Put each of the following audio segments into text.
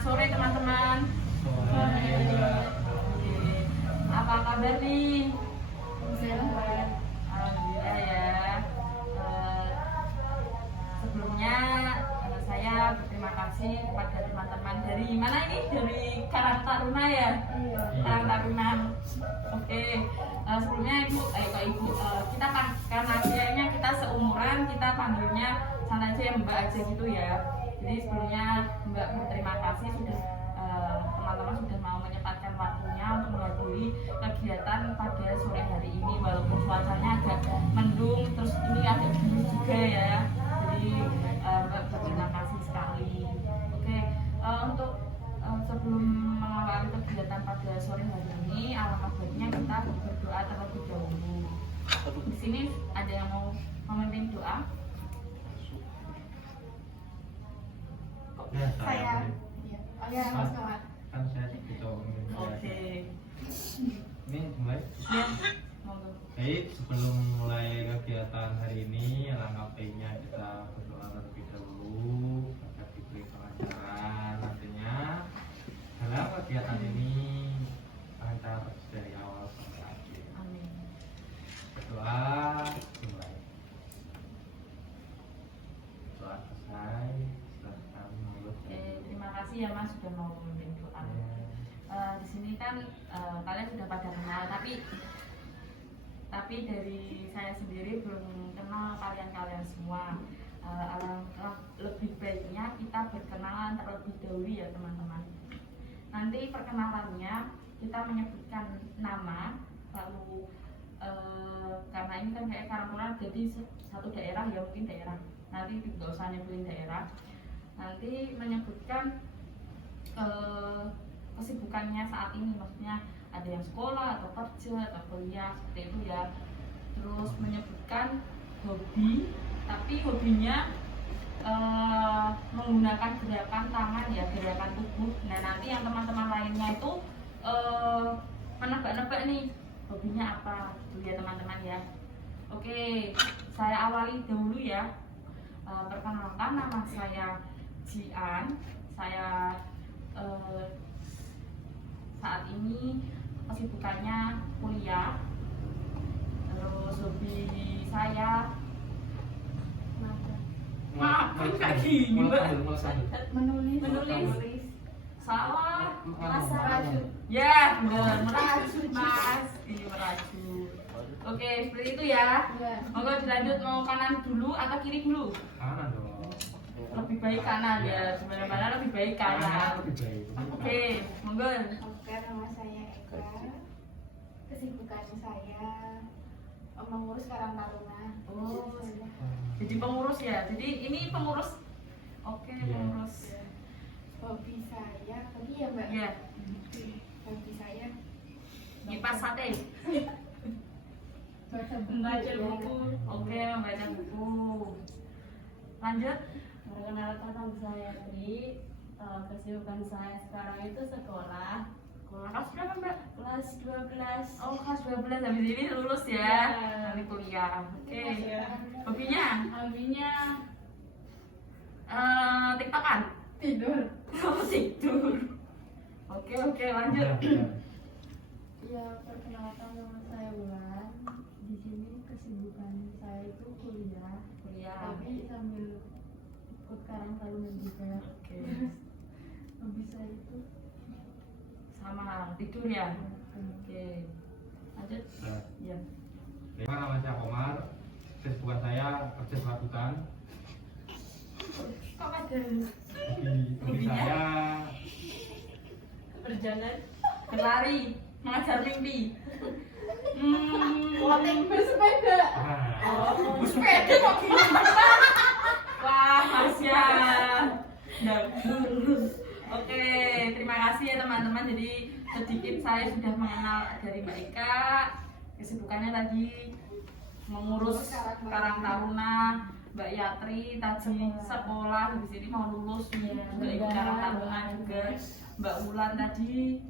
Selamat sore teman-teman. Apa kabar nih? Alhamdulillah ya. Sebelumnya saya berterima kasih kepada teman-teman dari mana ini? Dari Karang Taruna ya? Karang Taruna. Oke. Sebelumnya ibu, kita karena kayaknya kita seumuran, kita panggilnya sana aja ya Mbak aja gitu ya. Jadi sebelumnya Mbak berterima kasih sudah teman-teman sudah mau menyempatkan waktunya untuk menghadiri kegiatan pada sore hari ini walaupun cuacanya agak mendung, terus ini agak dingin juga ya. Jadi Mbak berterima kasih sekali. Oke, untuk sebelum mengawali kegiatan pada sore hari ini, alangkah baiknya kita berdoa terlebih dahulu. Di sini ada yang mau memimpin doa? Ya, Saya. Ya, Mas Kawan. kan saya ketua umum. Oke. Ini mulai. Ya, monggo. Baik, sebelum mulai kegiatan hari ini, alangkah baiknya kita berdoa terlebih dahulu agar diberi kelancaran nantinya dalam kegiatan ini lancar dari awal sampai akhir. Amin. Berdoa mulai. Doa selesai, silahkan menurut. Terima kasih ya Mas sudah mau memimpin doa. Di sini kan kalian sudah pada kenal, tapi dari saya sendiri belum kenal kalian semua. Alangkah lebih baiknya kita berkenalan terlebih dahulu ya teman-teman. Nanti perkenalannya kita menyebutkan nama, lalu karena ini kan kayak Karangtuna jadi satu daerah ya, mungkin daerah. Nanti tidak usah nyebutin daerah. Nanti menyebutkan kesibukannya saat ini, maksudnya ada yang sekolah atau kerja atau kuliah seperti itu ya. Terus menyebutkan hobi, tapi hobinya menggunakan gerakan tangan ya, gerakan tubuh. Nah nanti yang teman-teman lainnya itu menebak-nebak nih hobinya apa gitu ya teman-teman ya. Oke, saya awali dahulu ya. Perkenalkan, nama saya Jian. Saya saat ini kesibukannya kuliah. Terus hobi saya maafkan kayak gini Mbak. Menulis. Salah. Merajut. Ya, benar, merajut Mas. Ini merajut. Oke, seperti itu ya. Monggo dilanjut, mau kanan dulu atau kiri dulu? Kanan dong. Lebih baik kanan ya, sebenarnya lebih baik kanan. Lebih baik. Oke, monggo. Oke, nama saya Eka. Kesibukan saya mengurus Karang Taruna. Oh, jadi pengurus ya. Jadi ini pengurus. Oke, Iya. pengurus. Hobi saya, tadi ya Mbak? Iya. Hobi saya Ngipas sate. Membaca buku. Oke, membaca buku. Lanjut. Perkenalkan nama saya Tri. Kesibukan saya sekarang itu sekolah. Kelas berapa Mbak? Kelas 12. Oh, kelas 12, habis ini lulus ya. Iya. Nanti kuliah. Oke. Iya. Hobinya Hobinya TikTokan. tidur. Oh, tidur. Oke, lanjut. ya perkenalkan nama saya Wulan. Di sini kesibukan saya itu kuliah, Kuliah. tapi sambil ikut Karang Taruna juga. Oke. Hobi saya itu Sama tidur ya. Oke. Lanjut. Nah, Ya. nama saya Komar. Kesibukan saya kerja serabutan. Kok ada Hobi saya berjalan, berlari, mengajar mimpi. Bersepeda. Sepeda kok gimana? Wah, Masya. Oke, terima kasih ya teman-teman. Jadi sedikit saya sudah mengenal dari Mbak Eka. Kesibukannya tadi mengurus Karang Taruna. Mbak Yatri tadi sekolah, di sini mau lulus nih. Mbak Eka Karang Taruna juga. Mbak Wulan tadi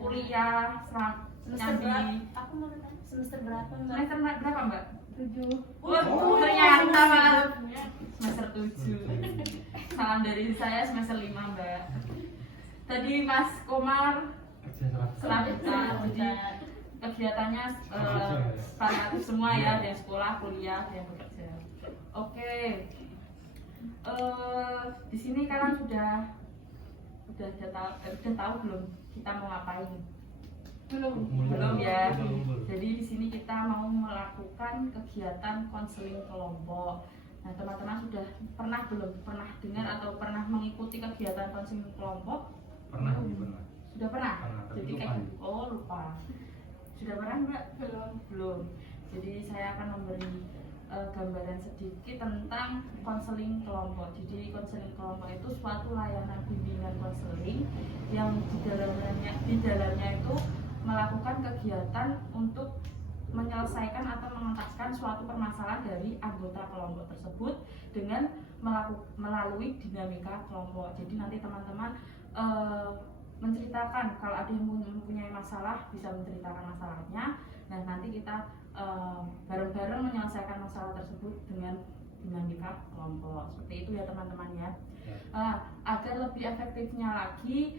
kuliah semester berapa? nyambi. Aku mau tanya semester berapa Mbak? Semester berapa Mbak? 7. Wah, ternyata Mbak semester 7. Salam dari saya semester 5 Mbak. tadi Mas Komar Kerja selanjutnya, jadi kegiatannya variatif semua ya, ada yang sekolah, kuliah, ada yang bekerja. Oke, di sini kalian sudah tahu belum kita mau ngapain? Belum ya. Jadi di sini kita mau melakukan kegiatan konseling kelompok. Nah, teman-teman sudah pernah dengar atau pernah mengikuti kegiatan konseling kelompok? Pernah. Sudah pernah? Tapi Jadi lupa. lupa. Sudah pernah Mbak? Belum. Jadi saya akan memberi gambaran sedikit tentang konseling kelompok. Jadi konseling kelompok itu suatu layanan bimbingan konseling yang di dalamnya itu melakukan kegiatan untuk menyelesaikan atau mengentaskan suatu permasalahan dari anggota kelompok tersebut dengan melalui dinamika kelompok. Jadi nanti teman-teman menceritakan kalau ada yang mempunyai masalah, bisa menceritakan masalahnya. Nah, nanti kita bareng-bareng menyelesaikan masalah tersebut dengan dinamika kelompok. Seperti itu ya teman-teman ya. Agar lebih efektifnya lagi,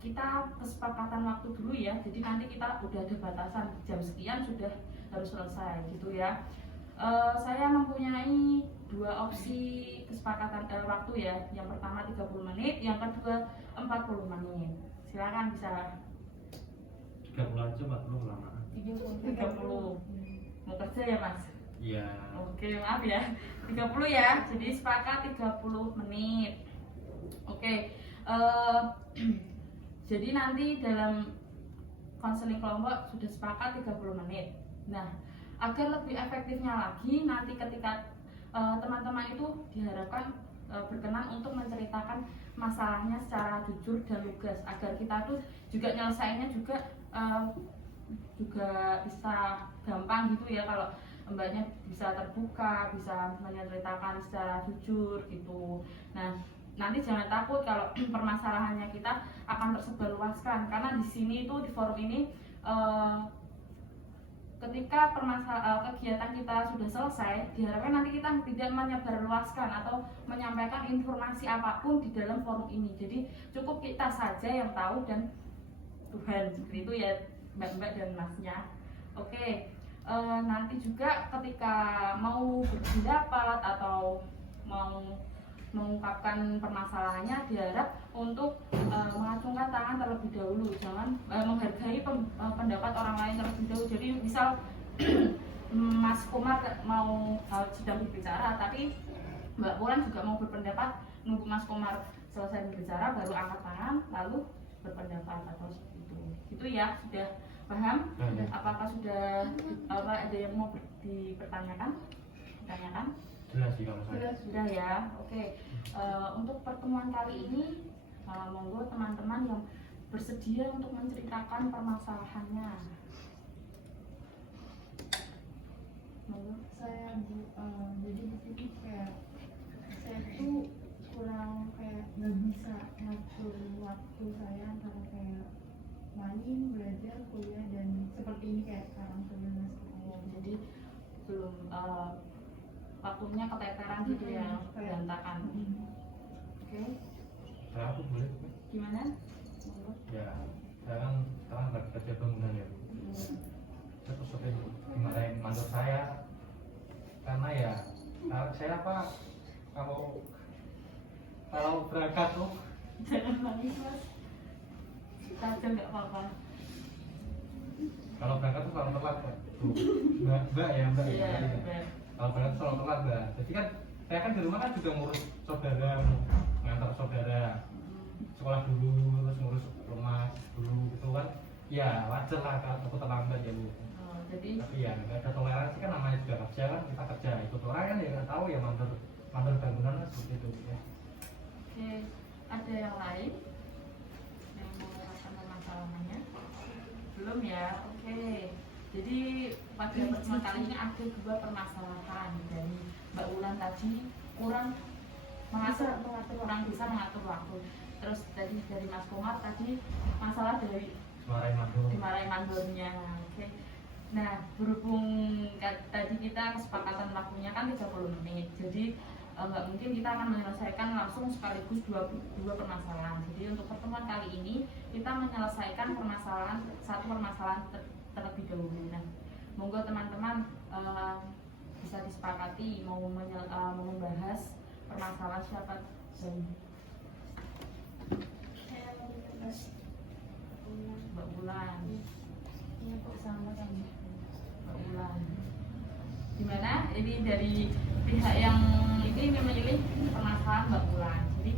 kita kesepakatan waktu dulu ya. Jadi nanti kita udah ada batasan jam sekian sudah harus selesai gitu ya. Saya mempunyai dua opsi kesepakatan waktu ya. Yang pertama 30 menit, yang kedua 40 menit. Silakan bisa 30 aja 40 lama. 30. Mau kerja ya Mas? Iya. Oke, maaf ya. 30 ya. Jadi sepakat 30 menit. Oke. Jadi nanti dalam konseling kelompok sudah sepakat 30 menit. Nah, agar lebih efektifnya lagi nanti ketika teman-teman itu diharapkan berkenan untuk menceritakan masalahnya secara jujur dan lugas agar kita tuh juga nyelesainnya juga bisa gampang gitu ya, kalau mbaknya bisa terbuka, bisa menceritakan secara jujur gitu. Nah, nanti jangan takut kalau permasalahannya kita akan tersebarluaskan, karena di sini itu di forum ini ketika kegiatan kita sudah selesai, diharapkan nanti kita tidak menyebarluaskan atau menyampaikan informasi apapun di dalam forum ini. Jadi cukup kita saja yang tahu dan Tuhan, seperti itu ya mbak-mbak dan masnya. Oke, nanti juga ketika mau berpendapat atau mau mengungkapkan permasalahannya, diharap untuk mengacungkan tangan terlebih dahulu, jangan menghargai pendapat orang lain terlebih dahulu. Jadi misal Mas Komar mau sedang berbicara, tapi Mbak Wulan juga mau berpendapat, nunggu Mas Komar selesai berbicara baru angkat tangan lalu berpendapat atau seperti itu. Itu ya, sudah paham? Apakah sudah ada yang mau dipertanyakan? Ditanyakan? Jelas sih kalau saya. Sudah ya, oke. Untuk pertemuan kali ini, monggo teman-teman yang bersedia untuk menceritakan permasalahannya. Monggo. Saya jadi di sini kayak saya tuh kurang kayak nggak bisa ngatur waktu saya antara kayak main, belajar, kuliah, dan seperti ini kayak sekarang sebenarnya. Jadi belum waktunya keteteran gitu ya, berantakan. Oke. Saya aku boleh. Gimana? Monggo. Ya, saya kan sekarang lagi kerja bangunan ya. Saya terus sering dimarahin mantor saya karena ya saya apa kalau berangkat tuh Jangan nangis Mas. Saja nggak apa-apa. kalau berangkat tuh selalu telat Pak. Tuh, mbak ya. Iya, benar. Kalau berangkat selalu telat mbak. Jadi kan saya kan di rumah kan juga ngurus saudara, ngantar saudara sekolah dulu, terus ngurus rumah dulu gitu kan. Ya wajar lah kalau aku terlambat ya Bu. Jadi Tapi ya nggak ada toleransi kan, namanya juga kerja kan, kita kerja ikut orang kan ya nggak tahu ya mandor bangunan kan seperti itu ya. oke, ada yang lain yang mau merasakan permasalahannya? Belum ya? Oke. Jadi pada pertemuan kali ini ada dua permasalahan dari Mbak Wulan tadi, kurang bisa mengatur waktu. Terus tadi dari Mas Komar tadi masalah dari dimarahin mandornya. Oke. Nah, berhubung tadi kita kesepakatan waktunya kan 30 menit. Jadi nggak mungkin kita akan menyelesaikan langsung sekaligus dua permasalahan. Jadi untuk pertemuan kali ini kita menyelesaikan satu permasalahan terlebih dahulu. Nah, monggo teman-teman bisa disepakati mau membahas permasalahan siapa dan Saya mau dibahas Mbak Bulan. Iya kok sama-sama. Mbak Bulan. Gimana? Ini dari pihak yang ini memilih permasalahan Mbak Bulan. Jadi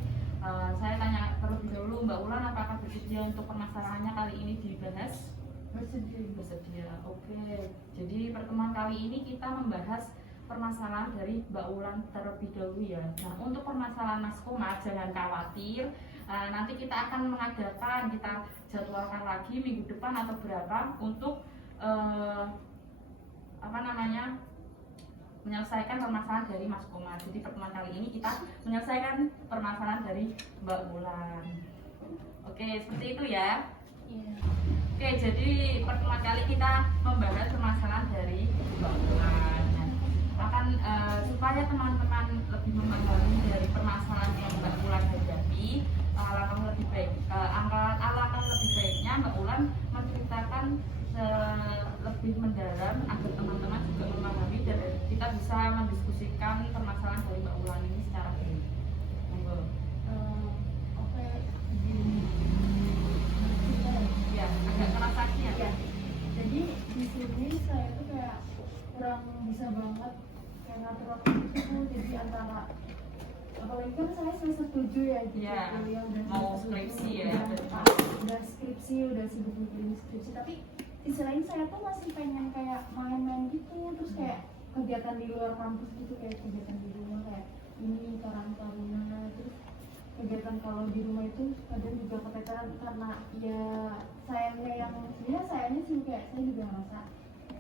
saya tanya terlebih dahulu Mbak Bulan, apakah bersedia untuk permasalahannya kali ini dibahas? Bersedia. Oke. Jadi pertemuan kali ini kita membahas permasalahan dari Mbak Wulan terlebih dahulu ya. Nah, untuk permasalahan Mas Komar jangan khawatir. Nanti kita akan mengadakan, kita jadwalkan lagi minggu depan atau berapa untuk menyelesaikan permasalahan dari Mas Komar. Jadi pertemuan kali ini kita menyelesaikan permasalahan dari Mbak Wulan. Oke, seperti itu ya. Iya. Oke, jadi pertemuan kali kita membahas permasalahan dari Mbak Wulan. Akan supaya teman-teman lebih memahami dari permasalahan yang Mbak Wulan hadapi, alangkah lebih baiknya Mbak Wulan menceritakan lebih mendalam agar teman-teman juga memahami dan kita bisa mendiskusikan permasalahan dari Mbak Wulan ini secara baik. Monggo. Oke, gini. Ya, agak keras lagi ya. Iya. Jadi di sini saya tuh kayak kurang bisa banget kayak ngatur waktu itu. Jadi antara apalagi kan saya semester 7 ya gitu. Iya, Kuliah udah mau semester skripsi 7, ya. udah skripsi, udah sibuk mikirin skripsi. Tapi di selain saya tuh masih pengen kayak main-main gitu, terus kayak kegiatan di luar kampus gitu, kayak kegiatan di rumah kayak ini Karang Taruna, terus kegiatan kalau di rumah itu kadang juga keteteran karena ya sayangnya yang sebenarnya sayangnya sih kayak saya juga ngerasa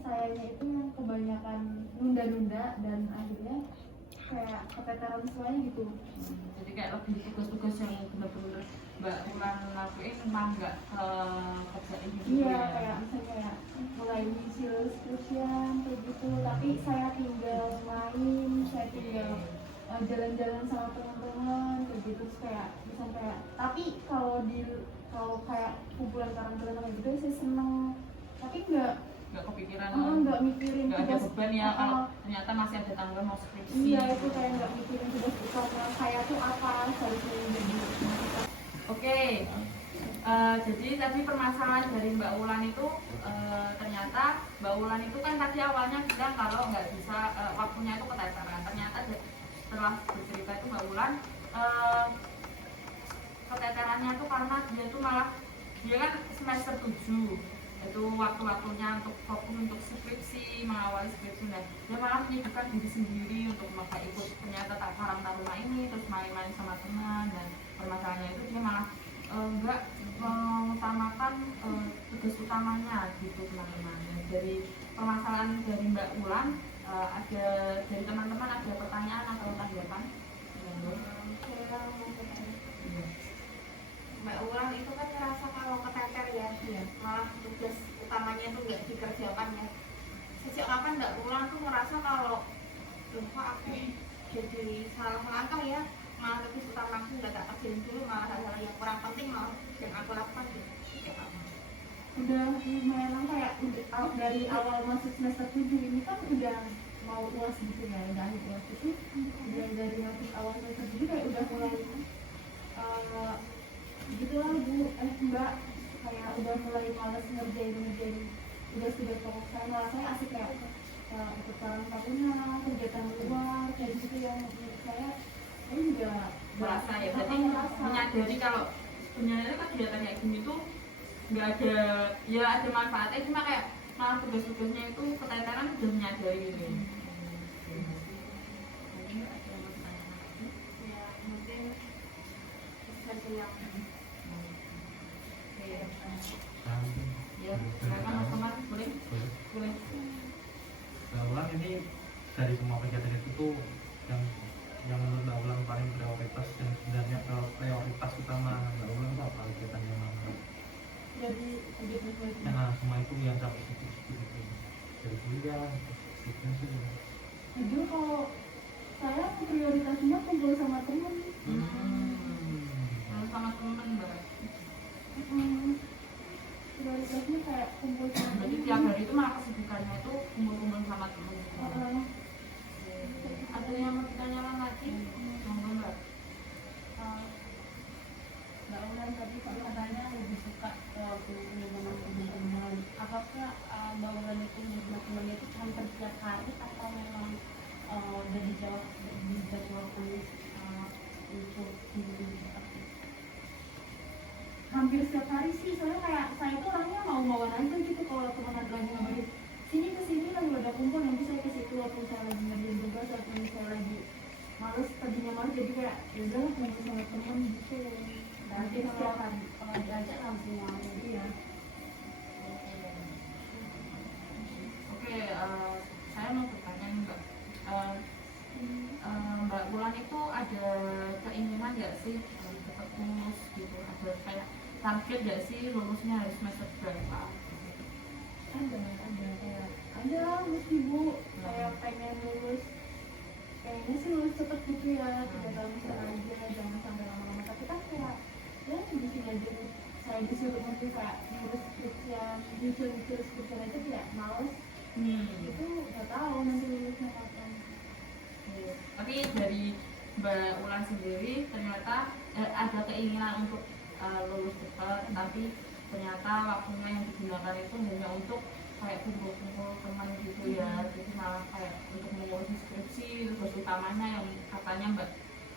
sayangnya itu yang kebanyakan nunda-nunda dan akhirnya kayak keteteran semuanya gitu. Jadi kayak lebih tugas-tugas yang benar-benar Mbak Wulan lakuin memang nggak kerjain gitu Iya, ya. kayak misalnya kayak mulai nyicil skripsian kayak gitu, tapi saya tinggal main, saya tinggal jalan-jalan sama teman-teman kayak gitu. Terus kayak misalnya kayak, tapi kalau kayak kumpulan karang-karang kayak gitu saya seneng, tapi Nggak kepikiran, nggak mikirin nggak ada tugas beban ya kalau ternyata masih ada tanggal mau skripsi. iya itu kayak nggak mikirin tugas utama saya tuh apa seharusnya jadi. Oke. Jadi tadi permasalahan dari Mbak Wulan itu ternyata Mbak Wulan itu kan tadi awalnya bilang kalau nggak bisa waktunya itu keteteran. Ternyata setelah bercerita itu Mbak Wulan keteterannya itu karena dia kan semester 7 itu waktu-waktunya untuk fokus untuk skripsi, mengawali skripsi. Nah, dia malah menyibukkan diri sendiri untuk ikut ternyata Karang Taruna ini, terus main-main sama teman, dan permasalahannya itu dia malah enggak mengutamakan tugas utamanya gitu teman-teman. Dari permasalahan dari Mbak Wulan, ada dari teman-teman ada pertanyaan atau tanggapan? Mbak Wulan itu kan ngerasa kalau keteter ya, malah tugas utamanya itu nggak dikerjakan ya. Sejak kapan Mbak Wulan tuh ngerasa kalau loh kok aku jadi salah langkah ya, malah tugas utama aku nggak tak kerjain dulu, malah hal-hal yang kurang penting malah yang aku lakukan gitu. Sejak kapan? Udah lumayan kayak dari awal masuk semester 7 ini kan udah mau UAS gitu ya, udah akhir UAS itu udah dari masuk awal semester 7 kayak udah mulai gitu lah Mbak, kayak udah mulai males ngerjain tugas-tugas pokok saya. Malah saya asik kayak ikut Karang Taruna, kegiatan luar kayak gitu yang menurut saya juga Merasa ya, berarti menyadari kalau sebenarnya kegiatan kayak gini tuh nggak ada, ya ada manfaatnya, cuma kayak malah tugas-tugasnya itu keteteran udah menyadari gitu. Ya mungkin sesuatu yang Ya, silakan Mas Komar, boleh? Boleh. Mbak Wulan ini dari semua kegiatan itu tuh yang menurut Mbak Wulan paling prioritas dan sebenarnya prioritas utama Mbak Wulan itu apa kegiatan yang mana? jadi kegiatan Nah, semua itu yang sampai situ dari kuliah, skripsi. jujur kalau saya prioritasnya tapi katanya lebih suka waktu teman-teman teman-teman. Apakah Mbak Wulan itu teman-teman itu hampir setiap hari atau memang udah dijawab dijadwalkan untuk hampir setiap hari sih, soalnya kayak saya tuh orangnya mau-mauan aja gitu kalau teman lagi ngabarin sini ke sini lagi udah kumpul nanti saya ke situ, waktu saya lagi ngerjain tugas atau saya lagi males tadinya malas jadi kayak ya udahlah ngumpul sama teman gitu. Berarti kalau diajak langsung mau ya. Oke, saya mau bertanya nih Mbak. Mbak Wulan itu ada keinginan nggak sih tetap lulus gitu? Ada kayak target nggak sih lulusnya harus semester berapa? Ada mesti Bu, saya pengen lulus, kayaknya sih lulus cepet gitu ya, 3 tahun aja, jangan sampai lama-lama. Tapi kan kayak ya di sini aja saya disuruh nanti kayak ngurus skripsian, nyusul skripsian aja kayak males. Itu nggak tahu nanti lulusnya kapan. Tapi dari Mbak Wulan sendiri ternyata ada keinginan untuk lulus cepat, tapi ternyata waktunya yang digunakan itu hanya untuk kayak kumpul-kumpul teman gitu ya, jadi malah kayak untuk mengurus skripsi tugas utamanya yang katanya Mbak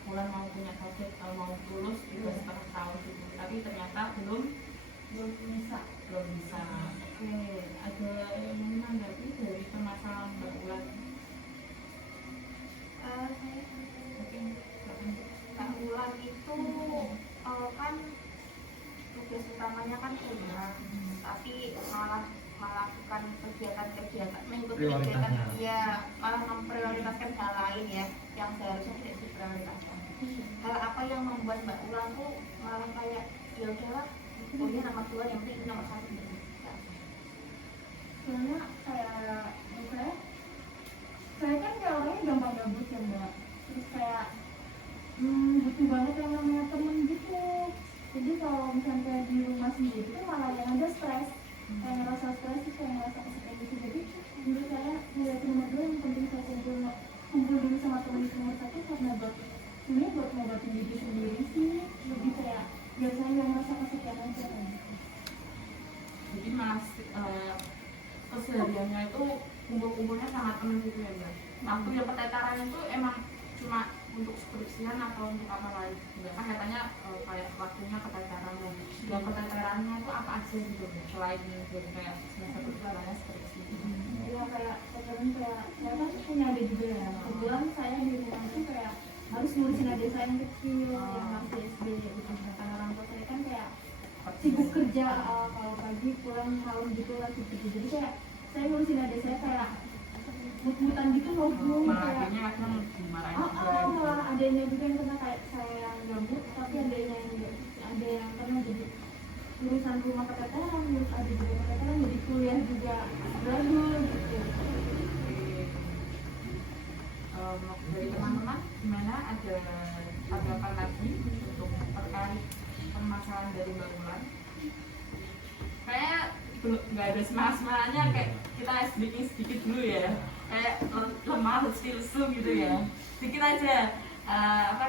Wulan mau punya target mau lulus 3,5 tahun gitu, tapi ternyata belum bisa. Oke, ada yang menanggapi dari permasalahan Mbak Wulan? Mbak Wulan itu kan tugas utamanya kan kuliah, tapi malah melakukan kegiatan-kegiatan mengikuti kegiatan ya, malah memprioritaskan hal lain ya yang seharusnya tidak diprioritaskan. Hal apa yang membuat Mbak Wulan tuh malah kayak ya udahlah kuliah nomor 2 yang penting nomor 1 gitu. Soalnya kayak saya kan kayak orangnya gampang gabut ya Mbak, terus kayak butuh banget yang namanya temen gitu. Jadi kalau misalnya kayak di rumah sendiri itu malah yang ada stres, kayak ngerasa stres terus kayak ngerasa kesepian gitu. Jadi menurut saya kuliah nomor 2 yang penting saya kumpul dulu sama temen di nomor 1 karena buat ngobatin diri sendiri sih, lebih kayak biar saya nggak ngerasa kesepian aja kan. Jadi malah kesehariannya itu kumpul-kumpulnya sama temen gitu ya Mbak. Waktu yang petetaran itu emang cuma untuk skripsian atau untuk apa lain? Kan katanya kayak waktunya petetaran yang petetarannya itu apa aja gitu selain dari kayak semester berjalannya skripsi. Ya kayak temen kayak saya kan punya adik juga ya. Kebetulan saya di rumah itu kayak harus ngurusin adik saya yang kecil yang masih SD gitu. Karena orang tua saya kan kayak sibuk kerja, kalau pagi pulang malam gitu lah gitu. Jadi kayak saya ngurusin adik saya kayak mut-mutan gitu loh Bu. Malah adiknya kadang dimarahin juga. Malah adiknya juga yang kena kayak saya yang gabut, tapi adiknya yang enggak, ada yang kena jadi urusan rumah keteteran, terus adik juga keteteran, jadi kuliah juga beragul gitu. Dari teman-teman gimana, ada tanggapan lagi untuk terkait permasalahan dari Mbak Wulan? Kayak nggak ada semangat-semangatnya, kayak kita sedikit dulu ya, kayak lemah lesu gitu ya, sedikit aja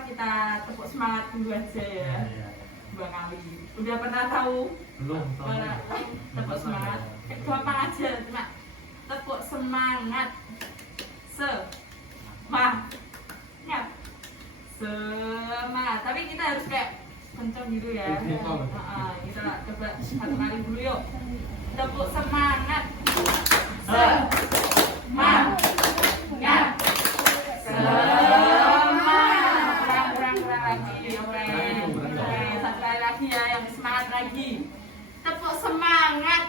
kita tepuk semangat dulu aja ya. 2 kali udah pernah tahu belum tepuk semangat gampang aja, cuma tepuk semangat semangat, tapi kita harus kayak kenceng gitu ya. Kita coba 1 kali dulu yuk, tepuk semangat semangat kurang lagi. Oke, 1 kali lagi ya, yang semangat lagi, tepuk semangat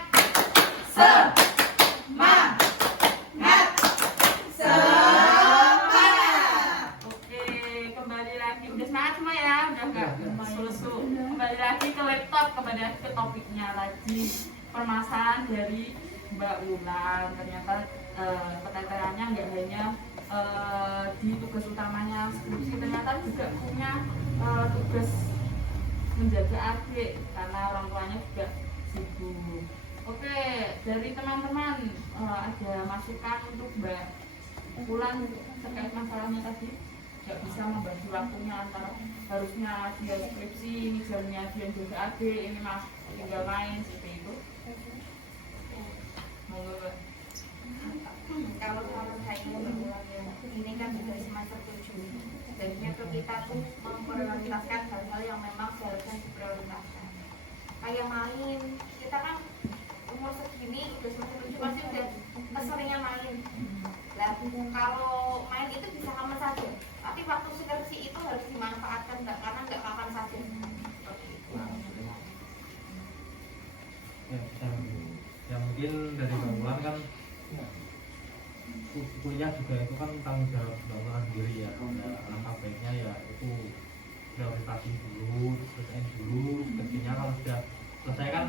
semangat. Oke, kembali lagi, udah semangat semua ya, udah enggak susu. Kembali lagi ke laptop, kembali lagi ke topiknya lagi, permasalahan dari Mbak Wulan. Ternyata peteterannya nggak hanya di tugas utamanya skripsi, ternyata juga punya tugas menjaga adik karena orang tuanya juga sibuk. Oke, dari teman-teman ada masukan untuk Mbak Wulan terkait masalahnya tadi? nggak bisa membagi waktunya antara harusnya dia skripsi, ini jamnya dia juga adik, ini mas tinggal main seperti itu. Monggo Mbak. Kalau saya ini kan sudah semester 7, jadinya tuh kita tuh memprioritaskan hal-hal yang memang seharusnya diprioritaskan. Kayak main, kita kan umur segini udah semester 7 pasti udah keseringan main. Nah, kalau main itu bisa kapan saja, tapi waktu skripsi itu harus dimanfaatkan Mbak, karena nggak kapan saja. Ya mungkin dari Bang Ulan kan kuliah juga itu kan tanggung jawab Bang Ulan sendiri ya. Alangkah baiknya ya itu prioritasin dulu, selesaiin dulu. Sepertinya kalau sudah selesai kan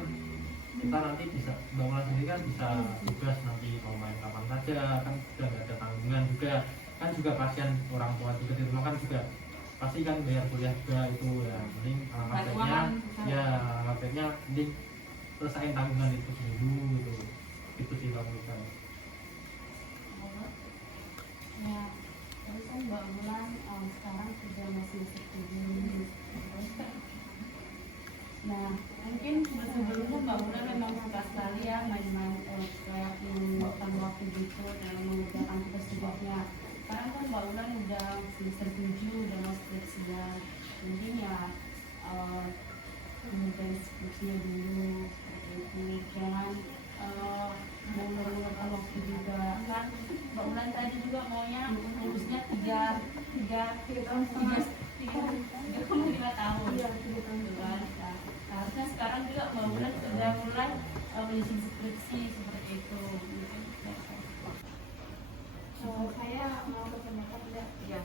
kita nanti bisa Bang Ulan sendiri kan bisa tugas nanti mau main kapan saja, kan sudah nggak ada tanggungan juga. Kan juga pasien orang tua juga di rumah kan juga pasti kan bayar kuliah juga itu ya. Mending alangkah baiknya ya alangkah baiknya mending selesaiin tanggungan itu dulu gitu. Itu sih Bang Ulan. Ya, terus kan Mbak Ulan sekarang sudah masih studi. Nah, mungkin sebelumnya Mbak Ulan memang suka sekali ya main-main kayak menggunakan waktu gitu dalam mengerjakan tugas-tugasnya. Sekarang kan Mbak Ulan udah semester 7, udah mau skripsian. Mungkin ya kemudian skripsinya dulu seperti itu. Jangan mengurungkan waktu juga kan. Mbak Ulan tadi juga maunya lulusnya 3,5 tahun. Iya, 3 tahun kan. Nah, harusnya sekarang juga Mbak Ulan sudah mulai menyusun skripsi seperti itu. Saya mau berpendapat enggak? Iya.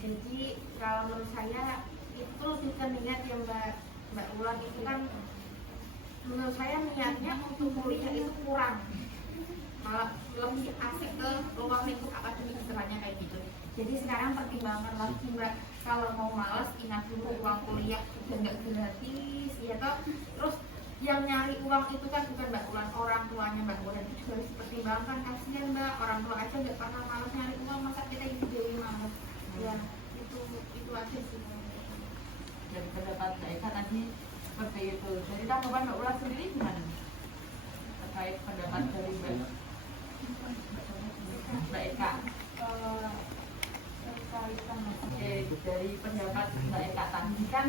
Jadi kalau menurut saya itu lebih ke niat ya Mbak Ulan itu kan menurut saya niatnya untuk kuliah itu kurang, malah lebih asik ke ruang lingkup akademik istilahnya kayak gitu. Jadi sekarang pertimbangkan lagi Mbak, kalau mau males ingat dulu uang kuliah udah nggak gratis ya toh. Terus yang nyari uang itu kan bukan Mbak Ulan, orang tuanya Mbak Ulan itu harus dipertimbangkan. Kasihan Mbak, orang tua aja nggak pernah males nyari uang, masa kita ibu dewi males. Ya itu aja sih. Dari pendapat Mbak Eka tadi seperti itu. Jadi tanggapan Mbak Ulan sendiri gimana terkait pendapat dari Mbak Eka? Oke, dari pendapat Mbak Eka tadi kan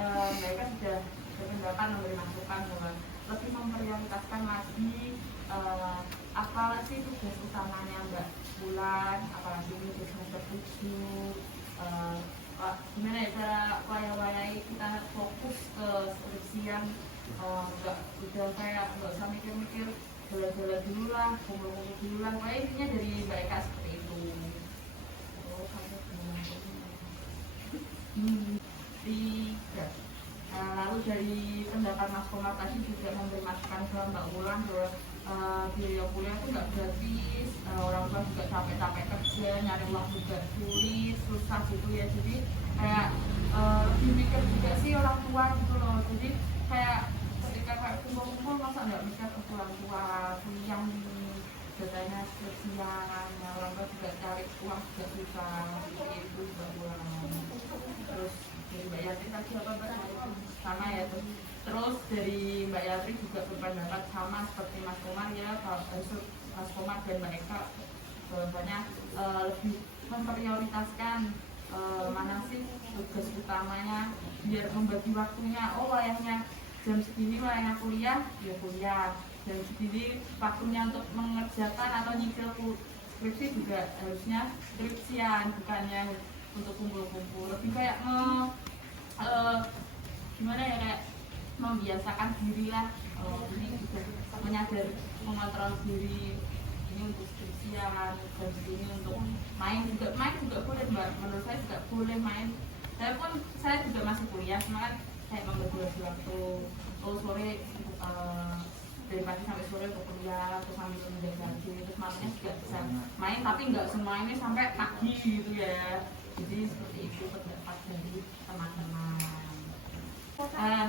Mbak Eka sudah berpendapat memberi masukan bahwa lebih memprioritaskan lagi apa sih tugas utamanya Mbak Ulan, apalagi ini di semester 7. Gimana ya cara wayai kita fokus ke skripsian, udah kayak nggak usah mikir-mikir jalan-jalan dulu lah, kumpul-kumpul dulu lah. Pokoknya intinya dari Mbak Eka seperti itu. Tiga. Lalu dari pendapat Mas Komar tadi juga memberi masukan ke Mbak Ulan bahwa biaya kuliah itu nggak gratis, orang tua juga capek-capek kerja, nyari uang juga sulit, susah gitu ya. Jadi kayak lebih mikir juga sih orang tua gitu loh. Jadi kayak ketika kayak kumpul-kumpul masa nggak mikir ke orang tua kuliah nih, datanya skripsian, orang tua juga cari uang juga susah, seperti itu Mbak Ulan. Terus dari Mbak Yatri tadi apa Mbak? Sama ya tuh. Terus dari Mbak Yatri juga berpendapat sama seperti Mas Komar ya, Mas Komar dan Mbak Eka bahwasanya lebih memprioritaskan mana sih tugas utamanya, biar membagi waktunya. Oh wayahnya jam segini wayahnya kuliah, ya kuliah. Jam segini waktunya untuk mengerjakan atau nyicil skripsi juga harusnya skripsian, bukannya untuk kumpul-kumpul. Lebih kayak gimana ya, kayak membiasakan diri lah. Ini juga menyadari, mengontrol diri. Ini untuk skripsian, dan segini untuk main juga boleh Mbak. Menurut saya juga boleh main. Saya juga masih kuliah, cuma kan kayak membagi waktu. Sore dari pagi sampai sore untuk kuliah, terus sambil menjaga terus malamnya juga bisa main, tapi nggak semua ini sampai pagi gitu ya. Jadi seperti itu pendapat dari teman-teman.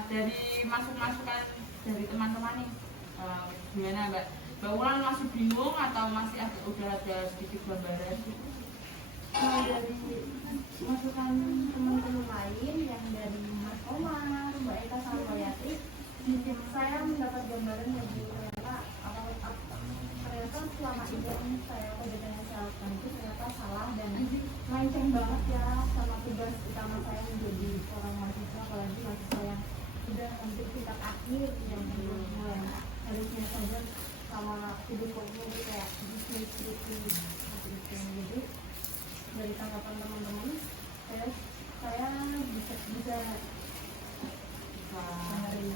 Dari masukan dari teman-teman nih, gimana Mbak Ulan, masih bingung atau masih udah ada sedikit gambaran gitu? dari masukan teman-teman lain yang dari Mas Omar, Mbak Eka sama Mbak Yati, saya mendapat gambaran lebih ternyata ternyata selama ini yang saya kegiatan saya lakukan itu ternyata salah dan melenceng banget ya sama tugas utama saya menjadi seorang mahasiswa, apalagi mahasiswa yang sudah hampir tingkat akhir yang belum mulai harusnya saja sama hidup umum kayak bisnis seperti itu. Jadi dari tanggapan teman-teman saya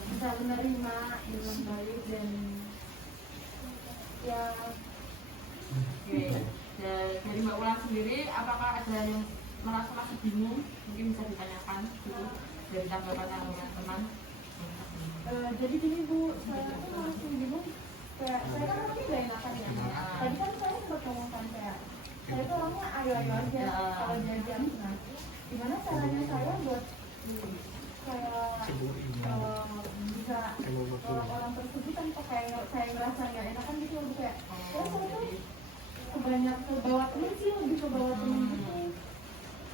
bisa menerima dengan baik dan ya. Oke, dari Mbak Ulan sendiri, apakah ada yang merasa masih bingung? Mungkin bisa ditanyakan gitu dari tanggapan teman-teman. Jadi gini Bu, saya tuh masih bingung. Kayak saya kan orangnya gak enakan ya. Tadi kan saya sempat ngomongkan kayak saya tuh orangnya ayo-ayo aja kalau jajan. Nah, gimana caranya saya buat kayak bisa orang tersebut tanpa kayak saya ngerasa gak enakan gitu, lebih kayak saya tuh kebanyak kebawa temen sih, lebih kebawa temen gitu.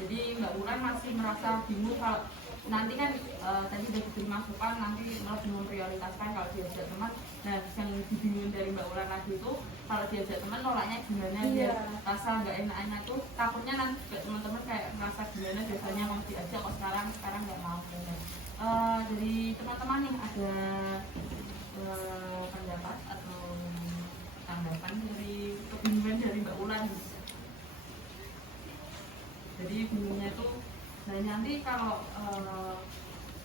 Jadi Mbak Ulan masih merasa bingung kalau nanti kan tadi udah diberi masukan, nanti malah bingung prioritaskan kalau diajak teman. Nah, yang dibingung dari Mbak Ulan lagi itu kalau diajak teman nolaknya gimana, biar rasa nggak enak-enak tuh takutnya nanti teman-teman kayak merasa gimana biasanya mau diajak kok sekarang nggak mau. Dari teman-teman nih ada pendapat atau tanggapan dari kebingungan dari Mbak Ulan. Jadi bingungnya itu nanti kalau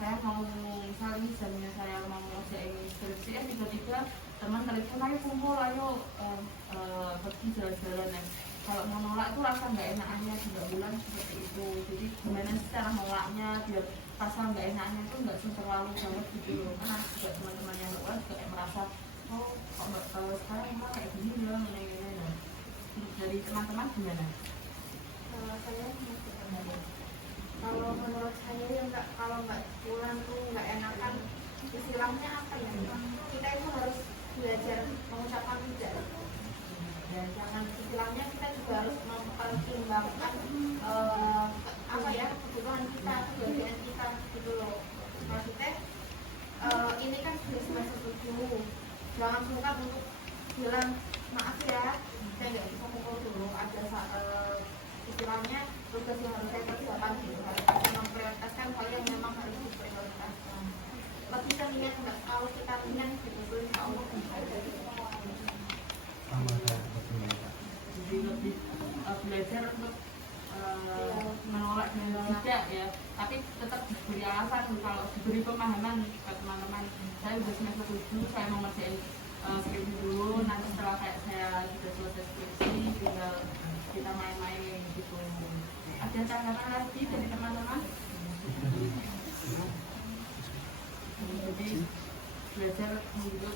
saya mau misalnya saya mau ngerjain skripsi tiba-tiba teman telepon ayo kumpul, ayo pergi jalan-jalan. Kalau mau nolak itu rasa nggak enaknya juga bulan seperti itu. Jadi gimana sih cara nolaknya biar rasa nggak enaknya itu nggak terlalu banget gitu loh. Kan juga teman-teman yang luar juga kayak merasa oh kok sekarang malah kayak gini loh, nah. Dari teman-teman gimana? Saya masih pendapat. Kalau menurut saya ya kalau nggak pulang tuh nggak enakan, istilahnya apa ya? Kita itu harus belajar mengucapkan tidak. Ya, jangan istilahnya kita juga harus mempertimbangkan apa ya kebutuhan kita, kebahagiaan kita gitu loh. Maksudnya ini kan sudah semester 7, jangan sungkan untuk bilang maaf ya, saya nggak bisa kumpul dulu, ada istilahnya tugas yang harus saya kerjakan gitu, harus memprioritaskan hal yang memang harus diprioritaskan. Lebih ke niat, nggak kalau kita niat gitu, insya Allah bisa jadi. Sama saya seperti itu. Jadi lebih belajar untuk menolak dengan tidak ya, tapi tetap diberi alasan. Kalau diberi pemahaman ke teman-teman, saya sudah semester 7, saya mau ngerjain skripsi dulu, nanti setelah kayak saya sudah selesai skripsi tinggal kita main-main gitu. Ada catatan lagi dari teman-teman? Jadi belajar untuk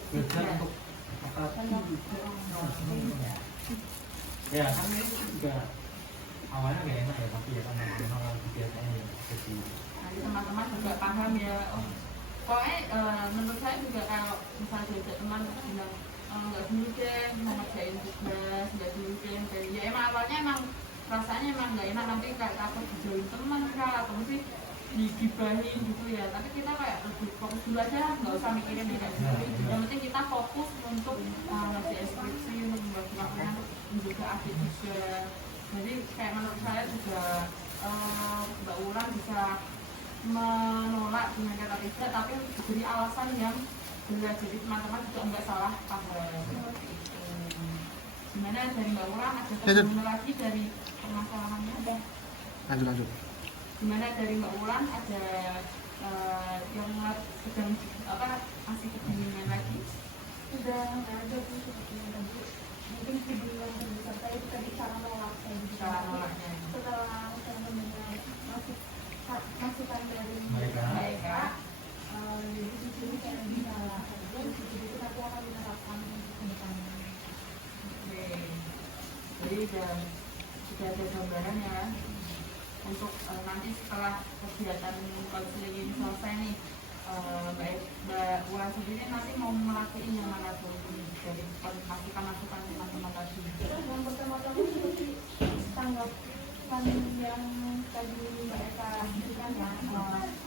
ya kami juga awalnya gak enak ya, tapi ya karena memang kebiasaannya ya jadi nanti teman-teman juga paham ya. Oh, pokoknya menurut saya juga kalau misalnya diajak teman bilang nggak dulu deh mau ngerjain tugas, nggak dulu deh, ya emang awalnya emang rasanya emang nggak enak, nanti kayak takut dijauhin teman kah atau mesti digibahin gitu ya. Tapi kita kayak lebih fokus dulu aja, nggak usah mikirin kayak gitu. Yang penting kita fokus untuk ngerjain skripsi, untuk membagi waktunya untuk juga akhir juga. Jadi kayak menurut saya juga Mbak Ulan bisa menolak dengan kata tidak, tapi diberi alasan yang jelas, jadi teman-teman juga nggak salah paham. Gimana dari Mbak Ulan, ada kemana lagi dari permasalahannya? Lanjut. Gimana dari Mbak Ulan, ada yang sedang masih kebingungan lagi? Sudah nggak ada pun sepertinya tadi. Mungkin kebingungan terbesar saya itu tadi cara nolak saya gitu. Cara nolaknya. Setelah saya mendengar masukan dari Mereka. jadi di sini saya bisa jadi aku akan menerapkan untuk kedepannya. Oke. Jadi sudah ada gambaran ya untuk nanti setelah kegiatan konseling ini selesai nih, Mbak Ulan sendiri nanti mau melakukan yang mana tuh dari masukan teman-teman tadi? Yang pertama-tama seperti tanggap masukan yang tadi Mbak Eka berikan ya,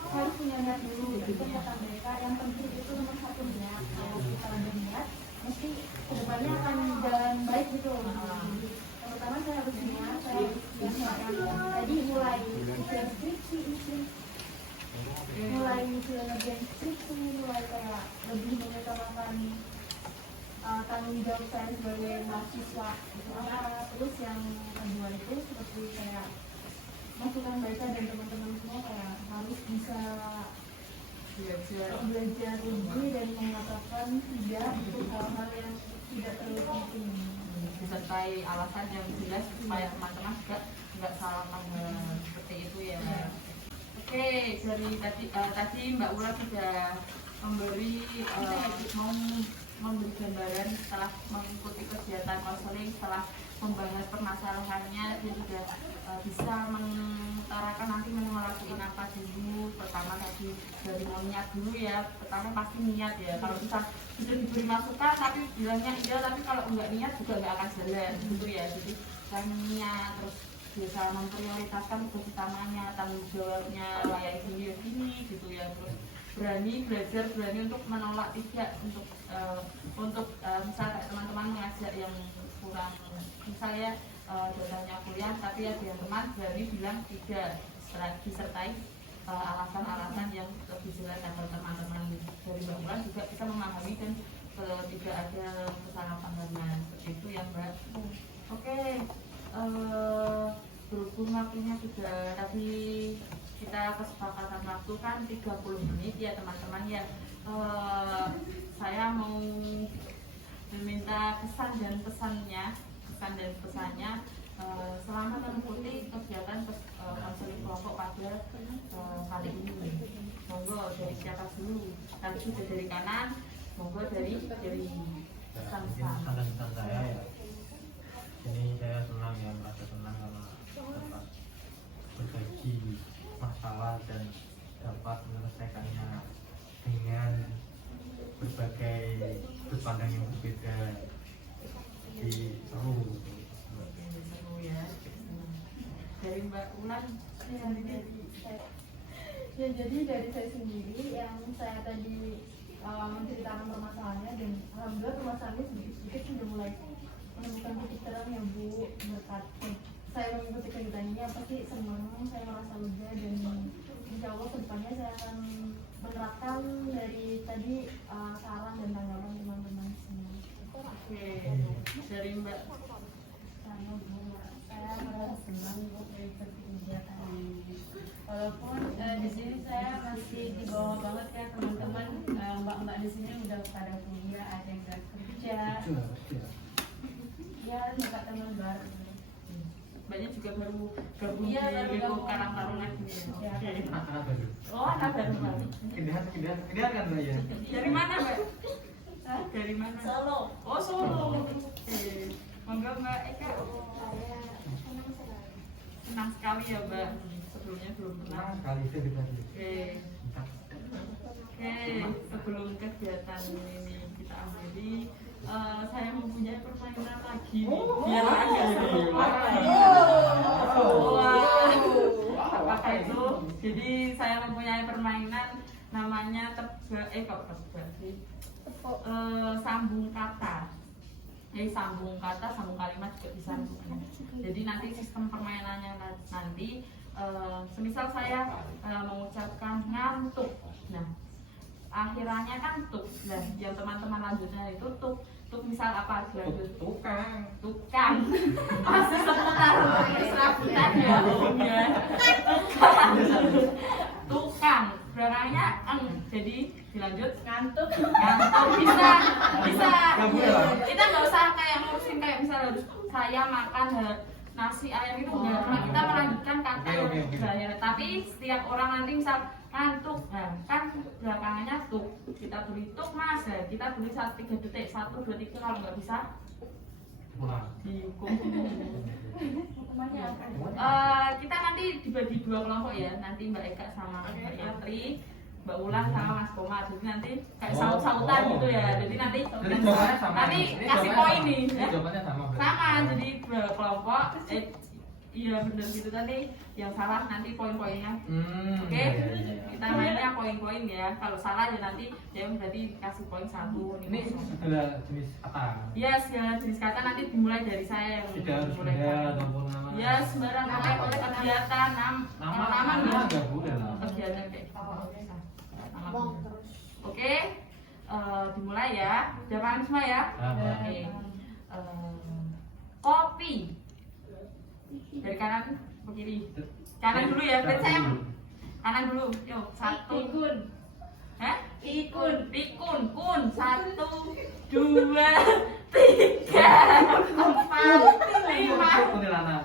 harus punya niat dulu. Itu kata mereka yang penting itu nomor satu niat. Kalau kita ada niat, mesti kedepannya akan jalan baik gitu. Yang pertama saya harus niat, saya harus niat. Tadi mulai ujian skripsi, mulai ngerjain skripsi, mulai kayak lebih mengutamakan tanggung jawab saya sebagai mahasiswa itu apa. Terus yang kedua itu seperti kayak masukan mereka dan teman-teman semua kayak harus bisa belajar lebih dan mengatakan tidak untuk hal-hal yang tidak terlalu penting, disertai alasan yang jelas supaya teman-teman juga nggak salah paham seperti itu ya. Oke, dari tadi Mbak Ula sudah memberi memberi gambaran setelah mengikuti kegiatan konseling, setelah membahas permasalahannya, dia sudah bisa mengutarakan nanti mau ngelakuin apa dulu. Pertama tadi dari mau niat dulu ya, pertama pasti niat ya. Kalau bisa sudah diberi masukan tapi bilangnya iya, tapi kalau nggak niat juga nggak akan jalan gitu ya. Jadi kan niat, terus bisa memprioritaskan tugas utamanya, tanggung jawabnya layak gini gitu ya. Terus berani belajar, berani untuk menolak tidak, untuk misal kayak teman-teman mengajak yang kurang, misalnya datanya kuliah tapi ada yang teman berani bilang tidak, disertai alasan-alasan yang lebih jelas agar teman-teman dari Mbak Ula juga bisa memahami dan tidak ada kesalahpahaman seperti itu ya Mbak. Oke, berhubung waktunya sudah tadi kita kesepakatan waktu kan 30 menit ya teman-teman ya. Saya mau meminta kesan dan pesannya selama mengikuti kegiatan konseling kelompok pada kali ini. Monggo dari siapa dulu? Tadi sudah dari kanan, monggo dari pesan saya ya. Ini saya senang ya, merasa senang karena dapat berbagi masalah dan dapat menyelesaikannya dengan berbagai sudut pandang yang berbeda. Di seru ya. Dari Mbak Ulan jadi dari saya sendiri yang saya tadi menceritakan permasalahannya, dan alhamdulillah permasalahannya sedikit-sedikit sudah mulai menemukan titik terang ya Bu. Berkat saya mengikuti kegiatan ini pasti senang, saya merasa lega, dan insya Allah kedepannya saya akan menerapkan dari tadi saran dan tanggapan teman-teman semua. Oke, dari Mbak. Saya merasa senang untuk mengikuti kegiatan ini. Walaupun di sini saya masih di bawah banget ya teman-teman. Mbak-mbak di sini udah pada kuliah, ada yang udah kerja. Ya, juga teman baru. Banyak juga baru gabung Iya, di baru Lingkup gabung. Karang Taruna gitu ya. Oke. anak baru. Oh, anak baru Mbak. Kemudian kan Mbak ya. Dari mana Mbak? Dari mana? Solo. Oh, Solo. Oke. Monggo Mbak Eka. Saya senang sekali. Senang sekali ya Mbak. Sebelumnya belum pernah. Sekali saya dibagi. Oke, sebelum kegiatan ini kita akhiri, saya mempunyai permainan lagi. Biar agak seru. Apakah itu? Jadi saya mempunyai permainan namanya tebak sih. Sambung kata. Sambung kata, sambung kalimat juga bisa. Jadi nanti sistem permainannya nanti semisal saya mengucapkan ngantuk, nah akhirannya kan tuk, nah yang teman-teman lanjutnya itu tuk misal apa lanjut tukang masih seputar serabutan ya tukang belakangnya jadi dilanjut ngantuk bisa kita nggak usah kayak ngurusin kayak misal harus saya makan nasi ayam itu enggak, kita melanjutkan kata yang tapi setiap orang nanti misal ngantuk, nah kan belakangannya tuk, kita tulis tuk mas, nah, kita tulis 3 detik, 1, 2, 3, kalau nggak bisa dihukum. Hukumannya apa? Kita nanti dibagi 2 kelompok ya, nanti Mbak Eka sama Mbak Yatri, Mbak Ulan sama Mas Koma, jadi nanti kayak saut-sautan gitu ya, jadi nanti kasih poin nih, Jawabannya sama. sama, jadi 2 kelompok, iya bener gitu tadi. Yang salah nanti poin-poinnya. Oke, iya, iya. kita mainnya poin-poin ya. Kalau salah ya nanti dia berarti kasih poin 1. Ini adalah jenis kata. Yes, ya jenis kata nanti dimulai dari saya yang Tidak harus mulai. benda ataupun nama. Ya sembarang pakai boleh kegiatan nama nggak boleh lah. kegiatan kayak gitu. Nama. Oke, dimulai ya. Udah paham semua ya? Oke. Kopi. Dari kanan ke kiri. Kanan dulu ya, Ben sayang. Kanan dulu. Yuk, 1. Ikun. Hah? Ikun. Pikun, kun. 1, 2, 3, 4, 5. Kuntilanak.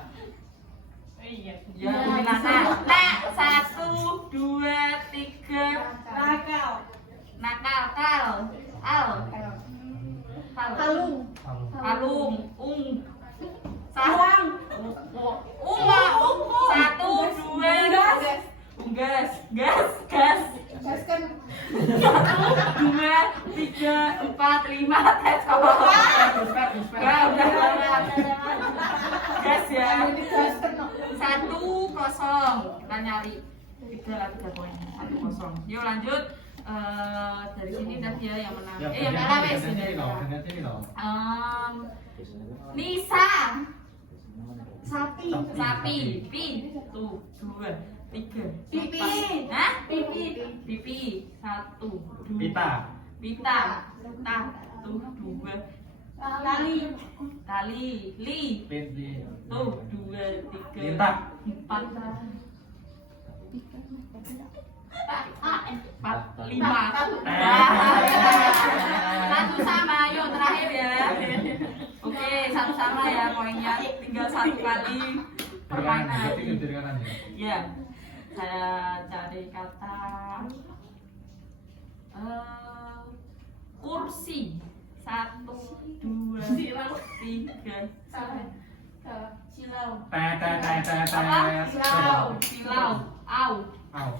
Iya. Ya, kuntilanak. Nah, 1, 2, 3. Nakal. Nakal, kal. Al. Kal. Kalung. Kalung. Uang. Uma. 1, 2. Unggas. Gas. Gas kan 1, 2, 3, 4, 5. Tes kalau. Udah. Gas ya. gas kan 1, 0. Kita nyari 3 poin. 1, 0. Yuk lanjut. Dari sini tadi ya yang menang. Yang kalah wes. Nisa. sapi. Sapi. Pi. 1, 2, 3. Pipi. Hah? Pipi. Pipi. 1, 2. Pita. Pita. 1, 2. Tali. Tali. Li. Pinti. 1, 2, 3. Lintah. 4. 5. Satu sama, yuk terakhir ya. Oke, satu sama ya poinnya. Tinggal 1 kali permainan. Dari kanan ya. Ya, saya cari kata kursi. 1, 2, 3. Silau. Apa? Silau. Silau. Au. Au.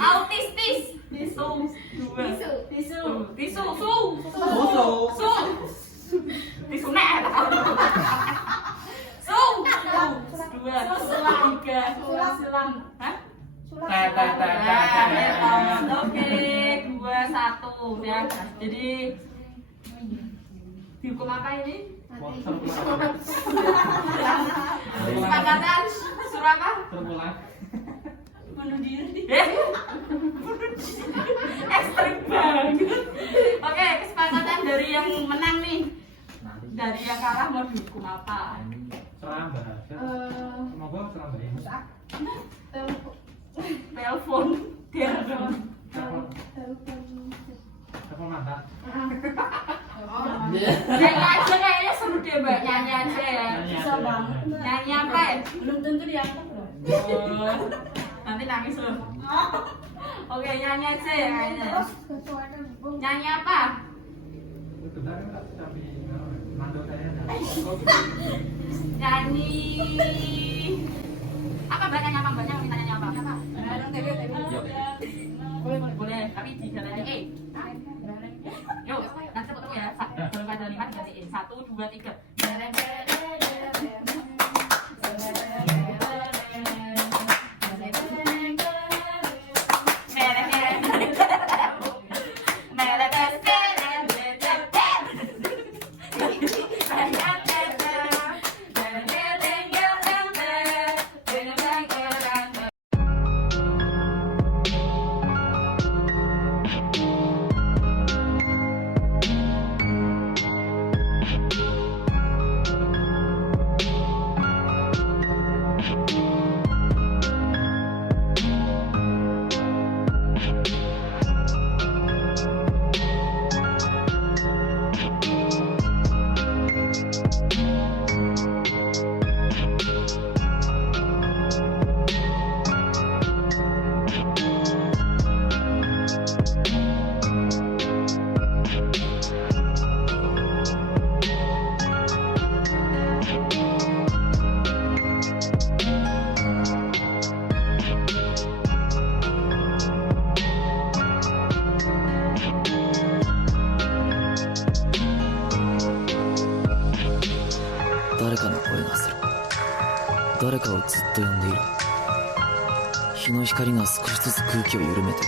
Autistis. Tisu. 2. Tisu. Tisu. Susu. Tisu net. Su. 2, 3. Sulam. Hah? Oke, 2, 1 ya. Jadi dihukum apa ini? Kesepakatan suruh apa? Terpulang. Bunuh diri. Bunuh diri. Ekstrim banget. Oke, kesepakatan dari yang menang nih. Dari yang kalah mau dihukum apa? Serambah. Semoga serambah ya. Telepon. Telepon mantan. Nyanyi aja kayaknya seru deh mbak, nyanyi aja ya. Bisa banget. Nyanyi apa ya? Belum tentu diangkat loh. Nanti nangis loh. Oke, nyanyi aja ya kayaknya. Nyanyi apa? Bentar kan tapi mandor saya. Nyanyi apa mbak? Nyanyi apa mbak? Yang minta nyanyi apa? Boleh, tapi di jalan E. Yuk, nanti tepuk ya. Kalau ada 5 digantiin. 1, 2, 3. 誰かの声がする。誰かをずっと呼んでいる。日の光が少しずつ空気を緩めて